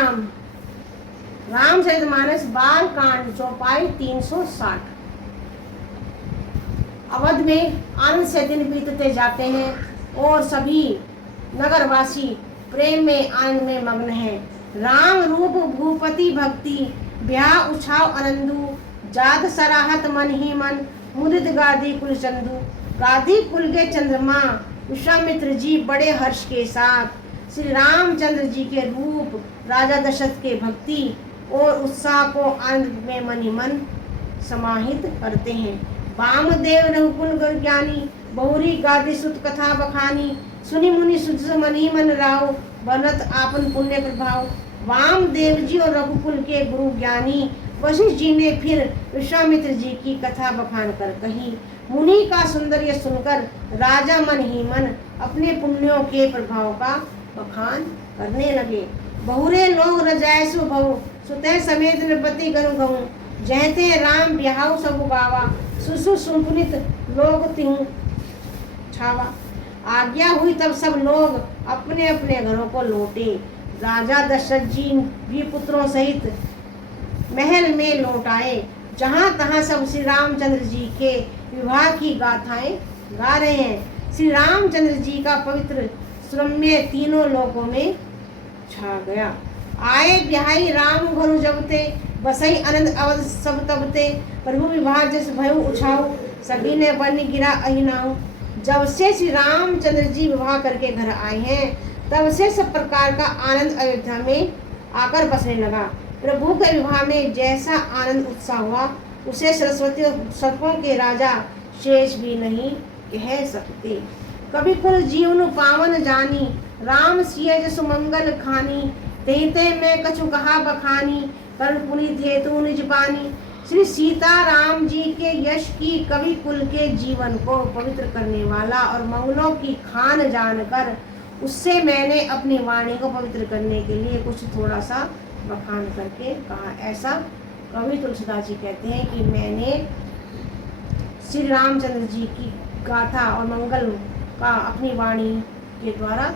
राम। रामचरितमानस बाल कांड चौपाई 360। अवध में आनंद से दिन बीतते जाते हैं और सभी नगरवासी प्रेम में आनंद में मग्न हैं। राम रूप भूपति भक्ति ब्याह उछाव आनंदु जात सराहत मन ही मन मुदित गादी कुल चंदु। गादी कुल के चंद्रमा विश्वामित्र जी बड़े हर्ष के साथ श्री रामचंद्र जी के रूप राजा दशरथ के भक्ति और उत्साह को आनंद में मन ही मन समाहित करते हैं। वामदेव रघुकुल ज्ञानी बहुरी गादी सुत कथा बखानी सुनि मुनि सुध मन ही मन राव बनत आपन पुण्य प्रभाव। वामदेव जी और रघुकुल के गुरु ज्ञानी वशिष्ठ जी ने फिर विश्वामित्र जी की कथा बखान कर कही। मुनि का सौंदर्य सुनकर राजा मन ही मन अपने पुण्यों के प्रभाव का बखान करने लगे। बहुरे लोग रजायसु भव सुतः समेत नृपति गनु गहु जहते राम ब्याहु सबु गावा सुसु सुपुनित लोग तिहु छावा। आज्ञा हुई तब सब लोग अपने अपने घरों को लौटे। राजा दशरथ जी भी पुत्रों सहित महल में लौट आए। जहाँ तहाँ सब श्री रामचंद्र जी के विवाह की गाथाएं गा रहे हैं। श्री रामचंद्र जी का पवित्र सुरम्य तीनों लोकों में छा गया। आए ब्याही राम घरु जबते बसई आनंद अवध सब तबते प्रभु विवाह जस भयु उछाऊ सभी ने बन गिरा अहिनाऊ। जब से श्री रामचंद्र जी विवाह करके घर आए हैं तब से सब प्रकार का आनंद अयोध्या में आकर बसने लगा। प्रभु के विवाह में जैसा आनंद उत्साह हुआ उसे सरस्वती और सर्पों के राजा शेष भी नहीं कह सकते। कभी कुल जीवन पावन जानी राम सिय जसु मंगल खानी तेते में कछु कहा बखानी कर्ण पुनीत हेतु निज पानी। श्री सीता राम जी के यश की कवि कुल के जीवन को पवित्र करने वाला और मंगलों की खान जानकर उससे मैंने अपनी वाणी को पवित्र करने के लिए कुछ थोड़ा सा बखान करके कहा। ऐसा कवि तुलसीदास जी कहते हैं कि मैंने श्री रामचंद्र जी की गाथा और मंगल का अपनी वाणी के द्वारा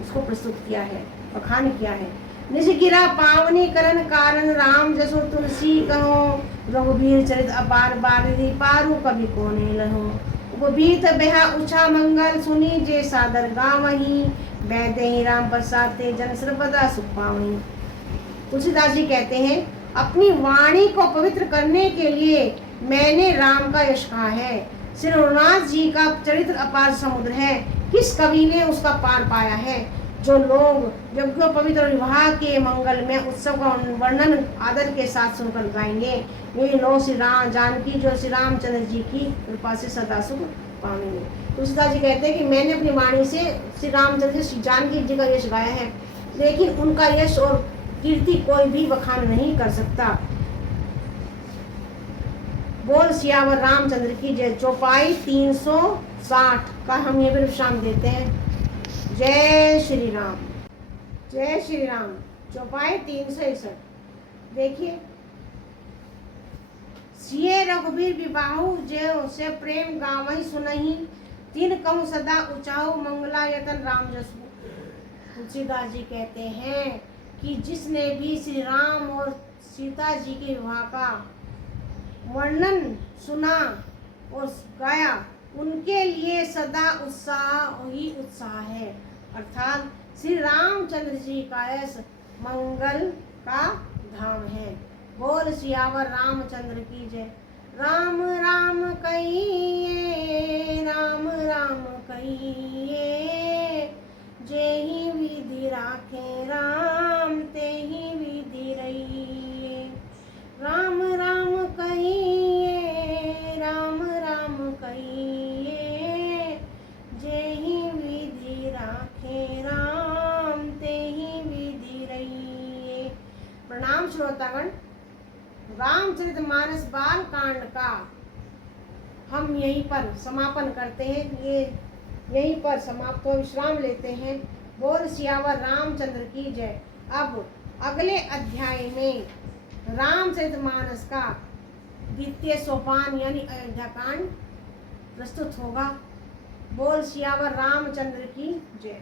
उसको प्रस्तुत किया है, बखान किया है। निज गिरा पावनी करण कारण राम जसो तुलसी कहो रघुबीर चरित अपार बारिधि पारु कवि कोने लहो। उपबीत बेहा उछा मंगल सुनी जे सादर गावही बैदे ही राम प्रसाद ते जन सर्वदा सुख पावनी। तुलसीदास जी कहते हैं अपनी वाणी को पवित्र करने के लिए मैंने राम का यश कहा है। श्री रघुनाथ जी का चरित्र अपार समुद्र है, किस कवि ने उसका पार पाया है। जो लोग यज्ञ पवित्र विवाह के मंगल में उत्सव का वर्णन आदर के साथ सुनकर गाएंगे वे लोग श्री राम जानकी जो श्री रामचंद्र जी की कृपा से सदा सुख पाएंगे। तुलसीदास जी कहते हैं कि मैंने अपनी वाणी से श्री रामचंद्र श्री जानकी जी का यश गाया है, लेकिन उनका यश और कीर्ति कोई भी बखान नहीं कर सकता। बोल सियावर रामचंद्र की जय। चौपाई 360 का हम ये भी विश्राम देते हैं। जय श्री राम, जय श्री राम। चौपाई 361। देखिए, सिए रघुबीर विबाहु जय से प्रेम गावहि सुनहि तीन कहूँ सदा उचाऊ मंगला यतन राम जसु। तुलसीदास जी कहते हैं कि जिसने भी श्री राम और सीता जी के विवाह का वर्णन सुना और गाया उनके लिए सदा उत्साह ही उत्साह है। अर्थात श्री रामचंद्र जी का यश मंगल का धाम है। बोल सियावर रामचंद्र की जय। राम राम कहिए राम राम कहिए जेहि विधि राखे राम तेहि विधि रहिए। राम राम कहिए राम राम कहिए जेहि विधि राखे राम तेहि विधि रहिए। प्रणाम श्रोतागण। रामचरितमानस बाल कांड का हम यहीं पर समापन करते हैं। ये यहीं पर समाप्त हो विश्राम लेते हैं। बोल सियावर रामचंद्र की जय। अब अगले अध्याय में रामचरितमानस का द्वितीय सोपान यानी अयोध्या कांड प्रस्तुत होगा। बोल सियावर रामचंद्र की जय।